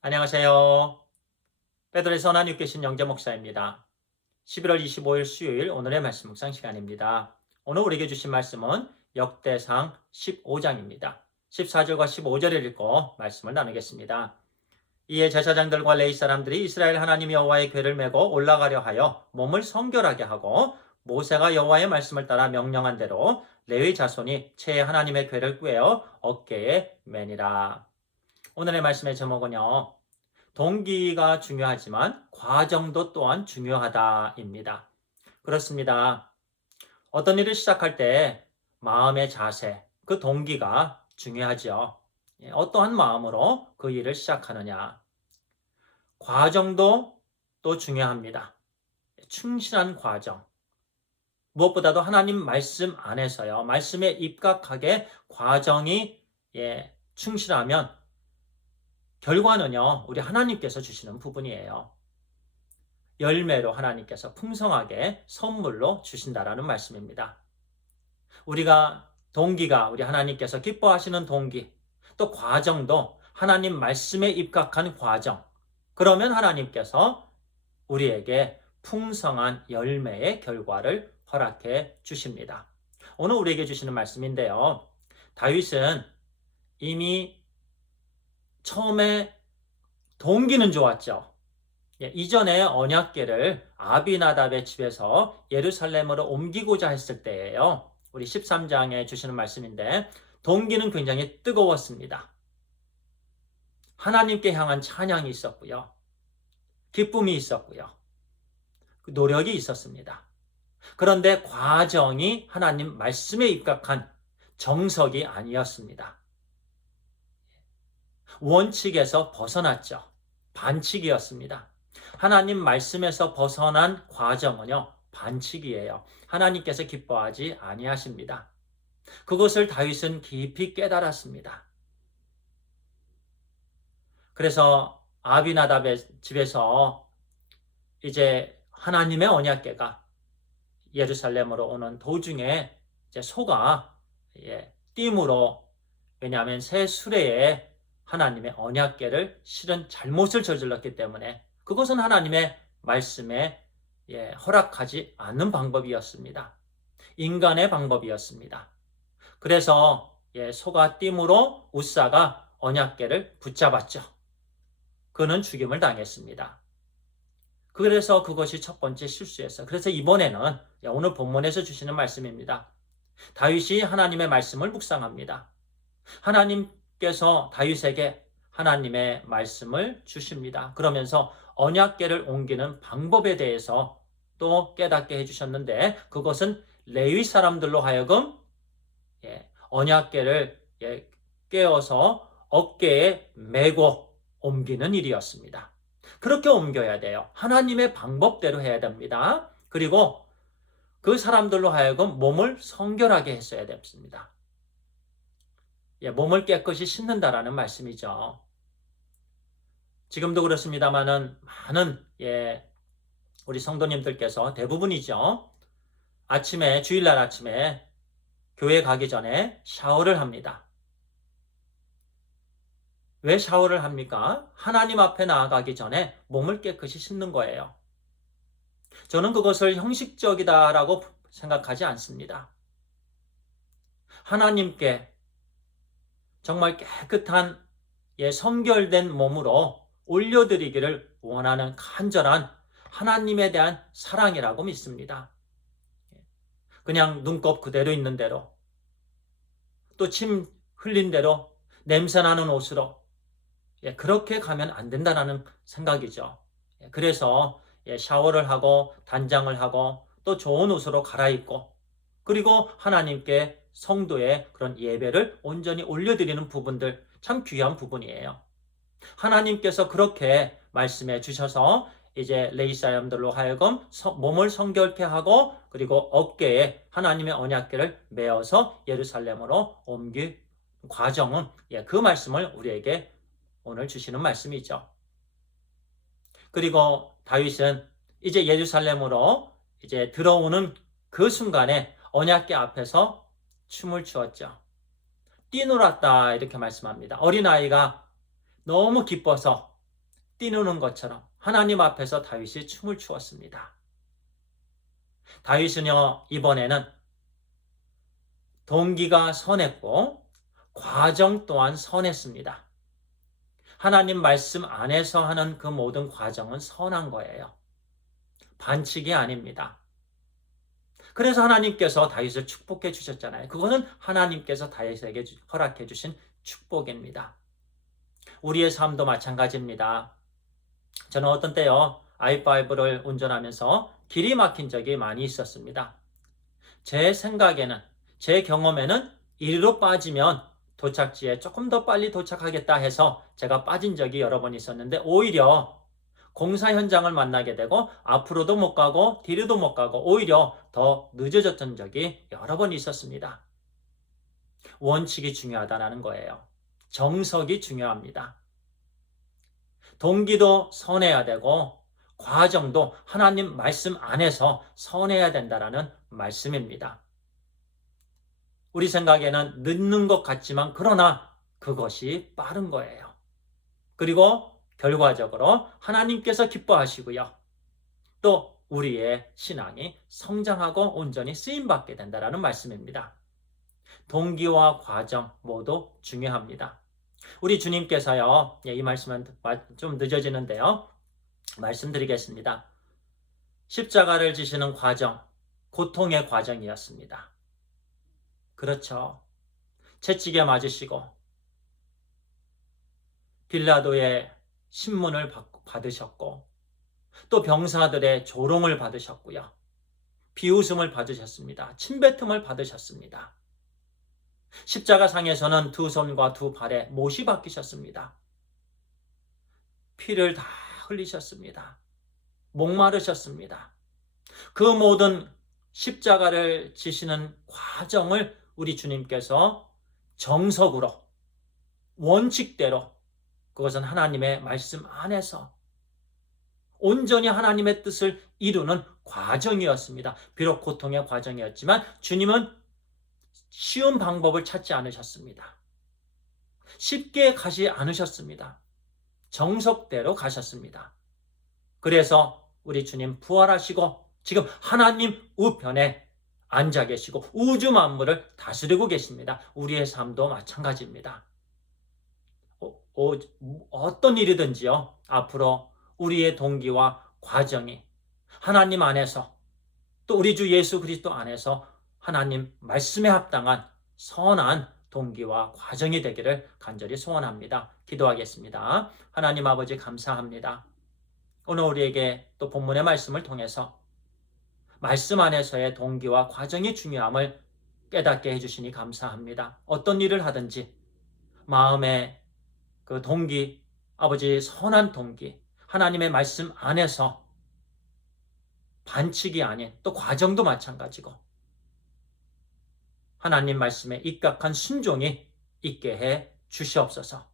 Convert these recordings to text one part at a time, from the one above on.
안녕하세요. 베드로의 선한 육개신 영재 목사입니다. 11월 25일 수요일 오늘의 말씀 묵상 시간입니다. 오늘 우리에게 주신 말씀은 역대상 15장입니다. 14절과 15절을 읽고 말씀을 나누겠습니다. 이에 제사장들과 레위 사람들이 이스라엘 하나님 여호와의 궤를 메고 올라가려 하여 몸을 성결하게 하고 모세가 여호와의 말씀을 따라 명령한 대로 레위 자손이 채 하나님의 궤를 꿰어 어깨에 매니라. 오늘의 말씀의 제목은요. 동기가 중요하지만 과정도 또한 중요하다입니다. 그렇습니다. 어떤 일을 시작할 때 마음의 자세, 그 동기가 중요하죠. 어떠한 마음으로 그 일을 시작하느냐. 과정도 또 중요합니다. 충실한 과정. 무엇보다도 하나님 말씀 안에서요. 말씀에 입각하게 과정이 충실하면 결과는요, 우리 하나님께서 주시는 부분이에요. 열매로 하나님께서 풍성하게 선물로 주신다라는 말씀입니다. 우리가 동기가 우리 하나님께서 기뻐하시는 동기, 또 과정도 하나님 말씀에 입각한 과정. 그러면 하나님께서 우리에게 풍성한 열매의 결과를 허락해 주십니다. 오늘 우리에게 주시는 말씀인데요. 다윗은 이미 처음에 동기는 좋았죠. 이전에 언약궤를 아비나답의 집에서 예루살렘으로 옮기고자 했을 때예요. 우리 13장에 주시는 말씀인데 동기는 굉장히 뜨거웠습니다. 하나님께 향한 찬양이 있었고요. 기쁨이 있었고요. 노력이 있었습니다. 그런데 과정이 하나님 말씀에 입각한 정석이 아니었습니다. 원칙에서 벗어났죠. 반칙이었습니다. 하나님 말씀에서 벗어난 과정은요, 반칙이에요. 하나님께서 기뻐하지 아니하십니다. 그것을 다윗은 깊이 깨달았습니다. 그래서 아비나답의 집에서 이제 하나님의 언약궤가 예루살렘으로 오는 도중에 이제 소가 띠므로, 왜냐하면 새 수레에 하나님의 언약궤를 실은 잘못을 저질렀기 때문에 그것은 하나님의 말씀에 허락하지 않는 방법이었습니다. 인간의 방법이었습니다. 그래서 소가 띠므로 우사가 언약궤를 붙잡았죠. 그는 죽임을 당했습니다. 그래서 그것이 첫 번째 실수였어요. 그래서 이번에는 오늘 본문에서 주시는 말씀입니다. 다윗이 하나님의 말씀을 묵상합니다. 하나님께서 다윗에게 하나님의 말씀을 주십니다. 그러면서 언약궤를 옮기는 방법에 대해서 또 깨닫게 해주셨는데 그것은 레위 사람들로 하여금 언약궤를 꿰어서 어깨에 메고 옮기는 일이었습니다. 그렇게 옮겨야 돼요. 하나님의 방법대로 해야 됩니다. 그리고 그 사람들로 하여금 몸을 성결하게 했어야 됩니다. 몸을 깨끗이 씻는다라는 말씀이죠. 지금도 그렇습니다만은 많은 우리 성도님들께서 대부분이죠. 아침에 주일날 아침에 교회 가기 전에 샤워를 합니다. 왜 샤워를 합니까? 하나님 앞에 나아가기 전에 몸을 깨끗이 씻는 거예요. 저는 그것을 형식적이다라고 생각하지 않습니다. 하나님께 정말 깨끗한 성결된 몸으로 올려드리기를 원하는 간절한 하나님에 대한 사랑이라고 믿습니다. 그냥 눈곱 그대로 있는 대로, 또 침 흘린 대로, 냄새나는 옷으로 그렇게 가면 안 된다는 생각이죠. 그래서 샤워를 하고 단장을 하고 또 좋은 옷으로 갈아입고 그리고 하나님께 성도의 그런 예배를 온전히 올려드리는 부분들 참 귀한 부분이에요. 하나님께서 그렇게 말씀해 주셔서 이제 레위 사람들로 하여금 몸을 성결케 하고 그리고 어깨에 하나님의 언약궤를 메어서 예루살렘으로 옮길 과정은 그 말씀을 우리에게 오늘 주시는 말씀이죠. 그리고 다윗은 이제 예루살렘으로 이제 들어오는 그 순간에 언약궤 앞에서 춤을 추었죠. 뛰놀았다 이렇게 말씀합니다. 어린아이가 너무 기뻐서 뛰노는 것처럼 하나님 앞에서 다윗이 춤을 추었습니다. 다윗은요, 이번에는 동기가 선했고 과정 또한 선했습니다. 하나님 말씀 안에서 하는 그 모든 과정은 선한 거예요. 반칙이 아닙니다. 그래서 하나님께서 다윗을 축복해 주셨잖아요. 그거는 하나님께서 다윗에게 허락해 주신 축복입니다. 우리의 삶도 마찬가지입니다. 저는 어떤 때요, i5를 운전하면서 길이 막힌 적이 많이 있었습니다. 제 생각에는, 제 경험에는 이리로 빠지면 도착지에 조금 더 빨리 도착하겠다 해서 제가 빠진 적이 여러 번 있었는데, 오히려 공사 현장을 만나게 되고 앞으로도 못 가고 뒤로도 못 가고 오히려 더 늦어졌던 적이 여러 번 있었습니다. 원칙이 중요하다는 거예요. 정석이 중요합니다. 동기도 선해야 되고 과정도 하나님 말씀 안에서 선해야 된다는 말씀입니다. 우리 생각에는 늦는 것 같지만 그러나 그것이 빠른 거예요. 그리고 결과적으로 하나님께서 기뻐하시고요. 또 우리의 신앙이 성장하고 온전히 쓰임받게 된다는 말씀입니다. 동기와 과정 모두 중요합니다. 우리 주님께서요, 이 말씀은 좀 늦어지는데요, 말씀드리겠습니다. 십자가를 지시는 과정, 고통의 과정이었습니다. 그렇죠. 채찍에 맞으시고 빌라도의 신문을 받으셨고 또 병사들의 조롱을 받으셨고요. 비웃음을 받으셨습니다. 침뱉음을 받으셨습니다. 십자가상에서는 두 손과 두 발에 못이 박히셨습니다. 피를 다 흘리셨습니다. 목마르셨습니다. 그 모든 십자가를 지시는 과정을 우리 주님께서 정석으로, 원칙대로, 그것은 하나님의 말씀 안에서 온전히 하나님의 뜻을 이루는 과정이었습니다. 비록 고통의 과정이었지만 주님은 쉬운 방법을 찾지 않으셨습니다. 쉽게 가지 않으셨습니다. 정석대로 가셨습니다. 그래서 우리 주님 부활하시고 지금 하나님 우편에 앉아 계시고 우주 만물을 다스리고 계십니다. 우리의 삶도 마찬가지입니다. 어떤 일이든지요, 앞으로 우리의 동기와 과정이 하나님 안에서 또 우리 주 예수 그리스도 안에서 하나님 말씀에 합당한 선한 동기와 과정이 되기를 간절히 소원합니다. 기도하겠습니다. 하나님 아버지 감사합니다. 오늘 우리에게 또 본문의 말씀을 통해서 말씀 안에서의 동기와 과정이 중요함을 깨닫게 해주시니 감사합니다. 어떤 일을 하든지 마음의 그 동기, 아버지 선한 동기, 하나님의 말씀 안에서 반칙이 아닌 또 과정도 마찬가지고 하나님 말씀에 입각한 순종이 있게 해 주시옵소서.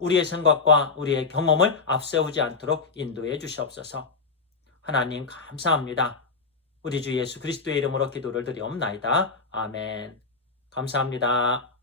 우리의 생각과 우리의 경험을 앞세우지 않도록 인도해 주시옵소서. 하나님 감사합니다. 우리 주 예수 그리스도의 이름으로 기도를 드리옵나이다. 아멘. 감사합니다.